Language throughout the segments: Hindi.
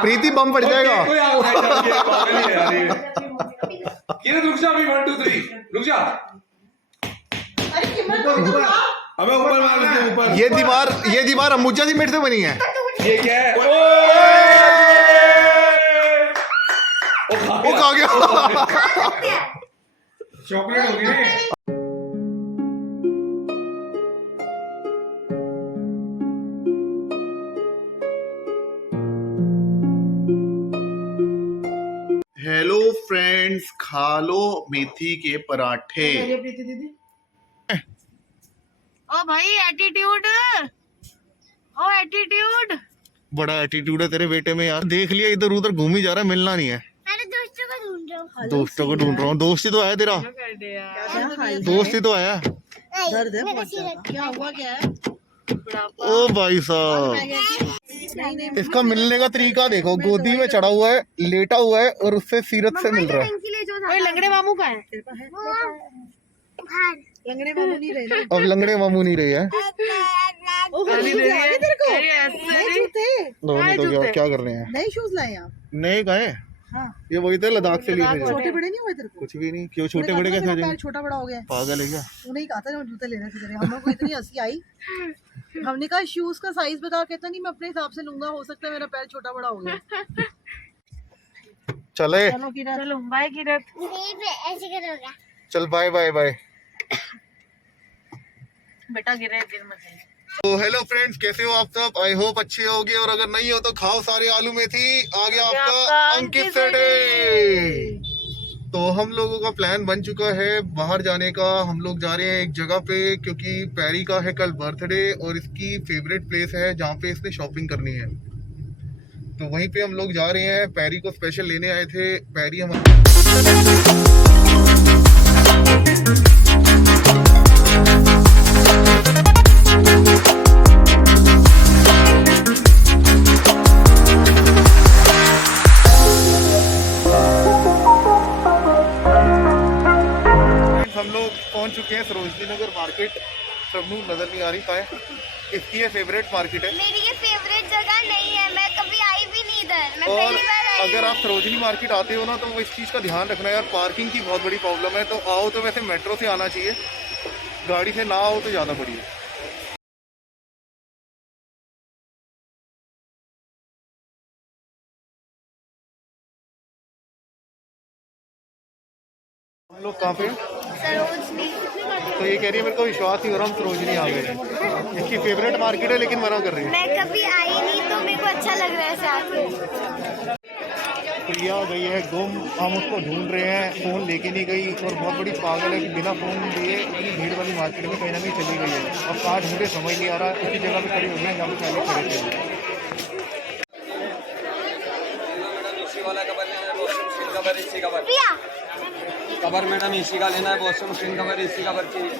प्रीति बम पड़ जाएगा। रुक जा अभी 1 2 3 रुक जा। अबे ऊपर मार दे ऊपर। ये दीवार अम्बुजा दी मिट से बनी है। ये क्या है? वो खा गया। चॉकलेट होगी ना। हेलो फ्रेंड्स, खा लो मेथी के पराठे। ओ भाई एटीट्यूड, ओ एटीट्यूड। बड़ा एटीट्यूड है तेरे बेटे में यार। देख लिया इधर उधर घूम ही जा रहा है, मिलना नहीं है। अरे दोस्तों को ढूंढ रहा हूँ। दोस्तों को ढूंढ रहा हूँ। दोस्त ही तो आया तेरा, दोस्त ही तो आया। दर्द है बहुत ज्यादा। क्या हुआ, क्या है? ओ भाई साहब, इसका मिलने का तरीका देखो। गोदी में चढ़ा हुआ है, लेटा हुआ है और उससे सीरत से मिल रहा है। लंगड़े मामू का है। लंगड़े मामू नहीं रहे। अब लंगड़े मामू नहीं रहे हैं। तेरे को नए जूते, क्या कर रहे हैं? नए शूज लाए आप? नए गए। हाँ। ये वही थे लद्दाख से लिए थे। छोटे बड़े नहीं हुए तेरे को? कुछ भी नहीं। क्यों छोटे बड़े कैसे हो जाएंगे? छोटा बड़ा हो गया। पागल है क्या? तूने ही कहा था जूते लेने से। हम लोग को इतनी हंसी आई। हमने कहा शूज का साइज बता, कहता नहीं मैं अपने हिसाब से लूंगा, हो सकता है मेरा पैर छोटा बड़ा हो गया। चले चलो बाय किरत। ऐसे करोगे? चल बाय बाय बाय। बेटा गिरे दिन मत। तो हेलो फ्रेंड्स, कैसे हो आप सब? आई होप अच्छे होगे, और अगर नहीं हो तो खाओ सारे आलू मेथी। आ गया आपका अंकित सेठे। तो हम लोगों का प्लान बन चुका है बाहर जाने का। हम लोग जा रहे हैं एक जगह पे, क्योंकि पैरी का है कल बर्थडे और इसकी फेवरेट प्लेस है जहाँ पे इसने शॉपिंग करनी है। तो वहीं पे हम लोग जा रहे हैं। पैरी को स्पेशल लेने आए थे। पैरी हम पहुंच चुके हैं सरोजनी नगर मार्केट। सबनू नजर नहीं आ रही का है। इसकी ये फेवरेट मार्केट है। मेरी ये फेवरेट जगह नहीं है, मैं कभी आई भी नहीं इधर। मैं और पहली बार आई। अगर आप सरोजनी मार्केट आते हो ना, तो इस चीज़ का ध्यान रखना यार, पार्किंग की बहुत बड़ी प्रॉब्लम है। तो आओ तो वैसे मेट्रो से आना चाहिए, गाड़ी से ना आओ तो ज़्यादा बढ़िया। हम लोग कहाँ पे? सरोजनी। तो ये कह रही है मेरे को विश्वास नहीं हो रहा हम सरोजनी आ गए। इसकी फेवरेट मार्केट है लेकिन मना कर रही है। मैं कभी आई नहीं तो मेरे को अच्छा लग रहा है ऐसे आके। प्रिया गई है गुम, हम उसको ढूंढ रहे हैं। फ़ोन लेके नहीं गई और बहुत बड़ी पागल है कि बिना फ़ोन लिए इतनी भीड़ वाली मार्केट में कहीं ना कहीं चली गई है। अब कहाँ ढूंढे समझ नहीं आ रहा। उसी जगह पे खड़ी हो गए जहाँ पे पहले खड़े थे। प्रिया कवर मैडम इसी का लेना है। वॉशिंग मशीन कवर इसी का चाहिए।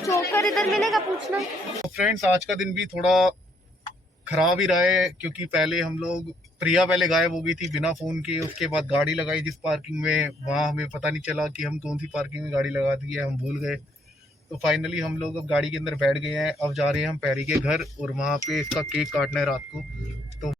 चोकर इधर मिलेगा पूछना। तो फ्रेंड्स, आज का दिन भी थोड़ा खराब ही रहा है, क्योंकि पहले हम लोग प्रिया पहले गायब हो गई थी बिना फ़ोन के। उसके बाद गाड़ी लगाई जिस पार्किंग में, वहाँ हमें पता नहीं चला कि हम कौन सी पार्किंग में गाड़ी लगा दी है, हम भूल गए। तो फाइनली हम लोग अब गाड़ी के अंदर बैठ गए हैं। अब जा रहे हैं हम पैरी के घर और वहाँ पे इसका केक काटना है रात को। तो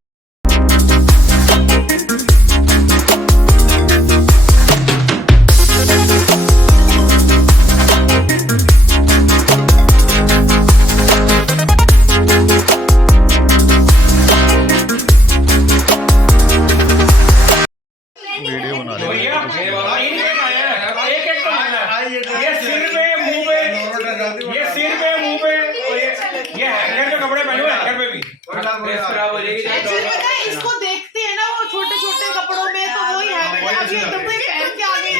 वीडियो बना रहे हैं। कपड़े पहने हुए हैंगर पे भी इसको देखते हैं ना वो छोटे छोटे कपड़ों में, तो वही है। अभी एकदम से पहन के आ गई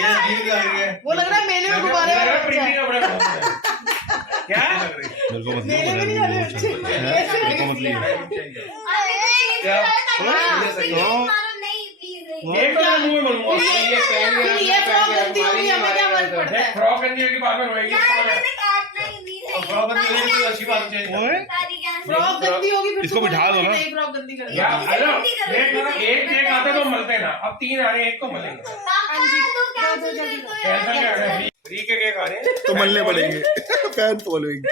है। वो लग रहा है मेले में गुब्बारे क्या मेले में नहीं जाने बच्चे। एक तो मुंह में बोलूंगा ये फ्रॉक गंदी होगी, हमें क्या फर्क पड़ता है? फ्रॉक करनी होगी बाद में रोएगी। फ्रॉक गंदी होगी फिर इसको बिठा दो ना। नहीं, फ्रॉक गंदी कर हेलो, एक आते तो मलते ना। अब 3 आ रहे, एक तो मलेंगे। फ्री के केक आ रहे हैं तो मलने पड़ेंगे फैन फॉलोइंग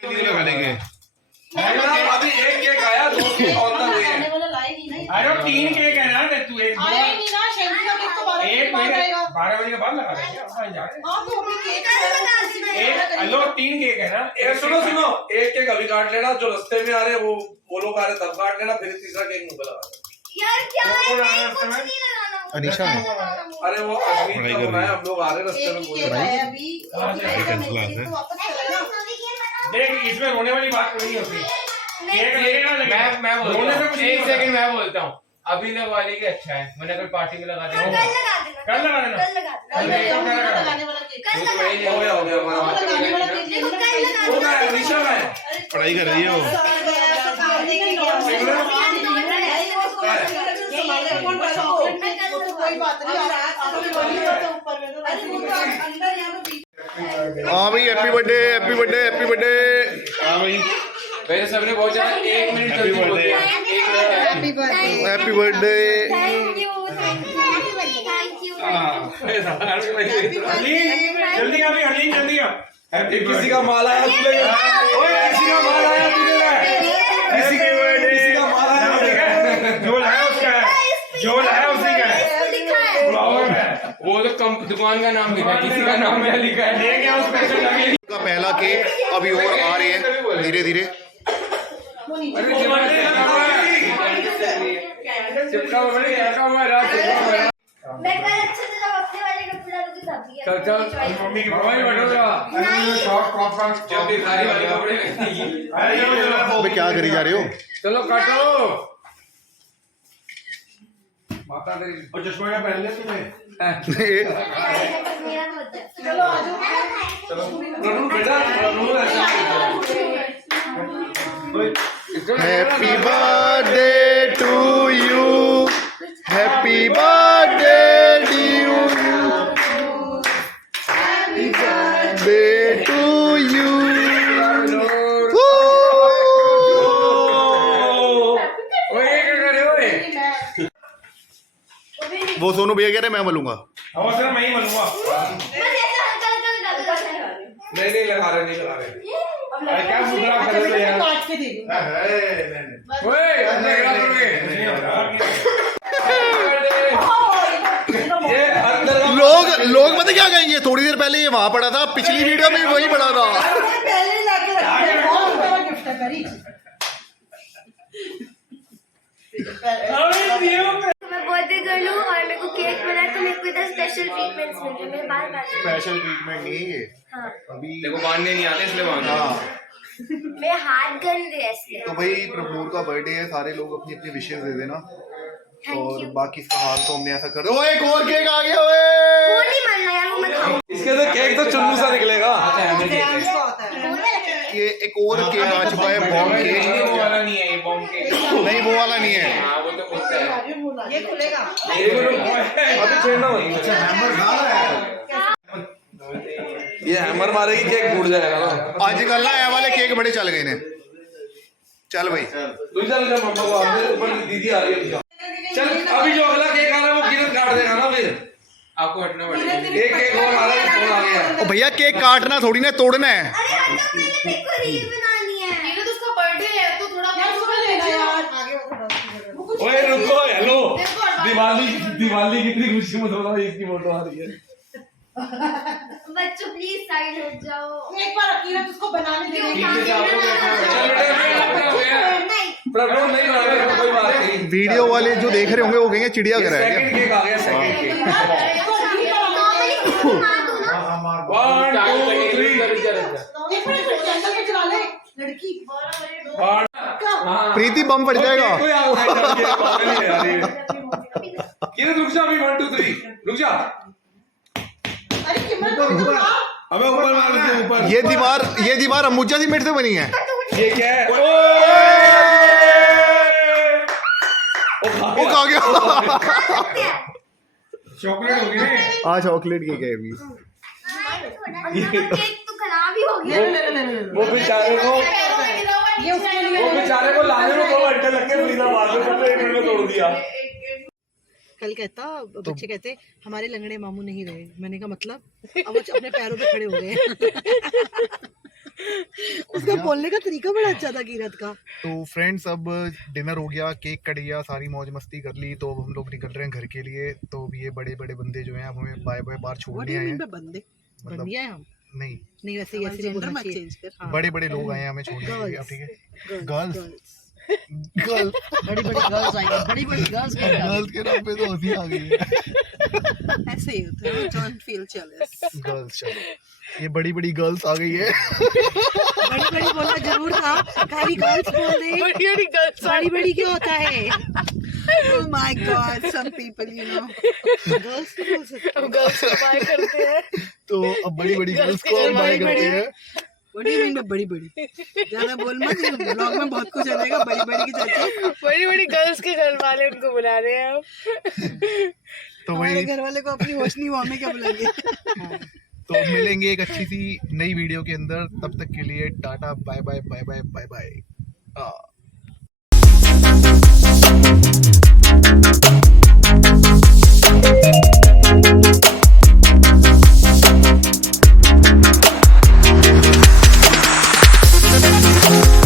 करेंगे। अभी एक केक आया, दो केक और तक हुए हैं। आने वाला लाए नहीं नहीं अरे 3 केक है ना, तू एक आया ही नहीं ना, शैम्पू का केक तो 12 एक बजे बाद आएगा। 12 बजे के बाद लगा देंगे, अब कहीं जा रहे हैं। हाँ तो अभी केक एक हेलो 3 केक है ना, एक सुनो सुनो, एक केक अभी काट लेना, जो रास्ते में आ रहे हैं वो लोग आ रहे तब काट लेना, फिर तीसरा केक मुंह पे लगा देना। यार क्या है, वो नहीं, रास्ते कुछ में? नहीं लगाना वो। अनीशा अरे वो अश्विन का बनाया, हम लोग आ रहे रास्ते में एक ही बोल केक रहे आया अभी, केक तो वापस चला ना। देख इसमें रोने वाली बात नहीं होती। केक लगेगा लेकिन मैं रोने बोलता से हूँ, कुछ नहीं एक होता। सेकंड मैं बोलता हूँ, अभी लगवा लेंगे अच्छा है, मैंने अगर पार्टी में लगा कल दिया लगा देना, कल लगा देना। कल लगा देना, कल अरे, लगाने कब लगाने वाला केक। कल लगा देना। हो गया वो हमारा। लगाने वाला केक देखो कल लगा वो देना। क्या है, अनीशा का है? पढ़ाई कर रही है वो। कोई बात नहीं, ऊपर में हाँ भाई happy birthday happy birthday happy birthday. हाँ भाई वैसे सबने बहुत ज्यादा 1 मिनट जल्दी बोल दिया। Happy birthday. Thank you, thank you, thank you. जल्दी आ, हलीम जल्दी आ। हैप्पी किसी का माल आया तू ले, ओए किसी का माल आया तू ले, किसी के बर्थडे किसी का माल आया। जो लाया उसका है, जो लाया उसी का है। लिखा है। फ्लावर है वो तो कम दुकान का नाम लिखा है, किसी का नाम है लिखा है। ले गया उस पैसे लगे। का पहला केक अभी और आ रही है धीरे धीरे। चिपका हुआ है, चिपका हुआ है, रात चिपका हुआ है। मैं कल अच्छे से जब अपने वाले कपड़े डालूंगी तब ही चल चल मम्मी के मोबाइल बटोरा जब भी सारी वाली कपड़े अबे क्या करी जा रहे हो? चलो काटो माता तेरी और चश्मा क्या पहन लिया तूने? मेरा होता है। चलो आ जाओ। प्रभु बेटा प्रभु ऐसा happy birthday to you happy birthday to you happy birthday to you. ओए क्या कर रहे हो ओए? वो सोनू भैया कह रहे मैं मलूंगा। और सर मैं ही बनूंगा। मैं जैसे कल लगा नहीं लगा रहे, नहीं लगा रहे। अरे क्या मुद्रा कर रहे हो यार? काट के दे दूँ। ओए अपने क्या करोगे? ये अंदर का लोग पता क्या कहेंगे? थोड़ी देर पहले ये वहां पड़ा था, पिछली वीडियो में भी वही पड़ा था। पहले लाके रखा है, बहुत बड़ा गिफ्ट है करी। मैं बर्थडे कर लूं और मेरे को केक बनाए तो मेरे को इधर स्पेशल ट्रीटमेंट्स मिल रहे मेरे बाल बाल। स्पेशल ट्रीटमेंट नहीं है हाँ, अभी। देखो बांधने नहीं आते इसलिए बांध हाँ मेरे हाथ गंदे हैं इसलिए। तो भाई प्रभुर का बर्थडे है, सारे लोग अपनी अपनी विशेष दे देना। Thank और you। बाकी इसका हाल तो हमने ऐसा कर दो। एक और केक आ गया वो ओए। नहीं मरना यार, वो मैं खाऊं। इसके तो केक तो चुन्नू सा निकलेगा। इसको आता है। ये एक और केक आ चुका है बॉम्ब नहीं, केक। वो वाला नहीं है ये बॉम्ब के। नहीं वो वाला नहीं है। हाँ वो तो खुलता है। ये खुलेगा। अभी छेड़ना मत। ये हैमर मारेगी केक फूट जाएगा ना। आजकल ना ये वाले केक बड़े चल गए ने। चल भाई तू चल जा मम्मा को, हमने ऊपर दीदी आ रही है। चल अभी जो अगला केक आ रहा है वो किरण काट देगा ना फिर। आपको हटना पड़ेगा। एक केक और आ रहा है, फोन आ गया। ओ भैया केक काटना थोड़ी ना तोड़ना है। अरे हटो, मेरे को रील बनानी है। ये तो उसका बर्थडे है तो थोड़ा यार उसको लेना यार। आगे वो थोड़ा ओए रुको, हेलो देखो, दिवाली कितनी खुशी में थोड़ा इसकी फोटो आ रही है। बच्चों प्लीज साइड हट जाओ। एक बार अकीरत उसको बनाने दे। पीछे से आपको बैठना पड़ेगा। नहीं, प्रभु नहीं बना रहे, कोई बात नहीं। वीडियो वाले जो देख रहे होंगे वो कहेंगे चिड़िया ये कराया सेकंड क्या? केक आ गया, सेकंड केक। नॉर्मली खुद मार दो ना। 1 2 3 एक मिनट कैंडल पे जला ले लड़की। प्रीति बम फट जाएगा। कोई आ रहा है किरण रुक जा, अभी 1 2 3 रुक जा। अरे किमत को तो खा। अबे ऊपर मार दे, ऊपर। ये दीवार अम्बुजा सीमेंट से बनी है। ये क्या है? वो खा गया। चॉकलेट होगी ना। हाँ चॉकलेट केक है अभी। केक तो खराब ही हो गया। वो बेचारे को ये उसके लिए वो बेचारे को लाने में 2 घंटे लग गए, फरीदाबाद में तुमने 1 मिनट में तोड़ दिया। कल कहता बच्चे कहते हमारे लंगड़े मामू नहीं रहे, मैंने कहा मतलब अब वो अपने पैरों पे खड़े हो गए हैं। उसका बोलने का तरीका बड़ा अच्छा था कीरत का। तो फ्रेंड्स अब डिनर हो गया, केक कट गया, सारी मौज मस्ती कर ली, तो अब हम लोग निकल रहे हैं घर के लिए। तो अब ये बड़े बड़े बंदे जो हैं अब हमें बाय बाय बार छोड़ने आए हैं। बंदे मतलब बन गया है हम नहीं, नहीं वैसे ऐसे नहीं बोलना चाहिए। हाँ। बड़े बड़े लोग आए हैं हमें छोड़ने के लिए, अब ठीक है। गर्ल्स गर्ल्स बड़ी बड़ी गर्ल्स आई हैं, बड़ी बड़ी गर्ल्स गर्ल्स के नाम पे तो हंसी आ गई है। ऐसे ही होता है, डोंट फील जेलस। गर्ल्स, चलो ये बड़ी बड़ी गर्ल्स आ गई है। बड़ी बड़ी बोलना जरूर था, खाली गर्ल्स बोल दे। बड़ी बड़ी गर्ल्स बड़ी बड़ी क्यों होता है? Oh my God, some people, you know, girls को बोल सकते हैं। गर्ल्स को बाय करते हैं। तो अब बड़ी बड़ी गर्ल्स को हम बाय करते हैं। What do you mean by बड़ी बड़ी? ज्यादा बोल मत, ब्लॉग में बहुत कुछ आ जाएगा। बड़ी बड़ी की चाचा बड़ी बड़ी गर्ल्स के घर वाले उनको बुला रहे हैं अब। तो हमारे वही, घर वाले को अपनी होशनी हुआ में क्या बुलाएंगे? तो अब मिलेंगे एक अच्छी सी नई वीडियो के अंदर। तब तक के लिए tata, bye bye bye bye bye bye.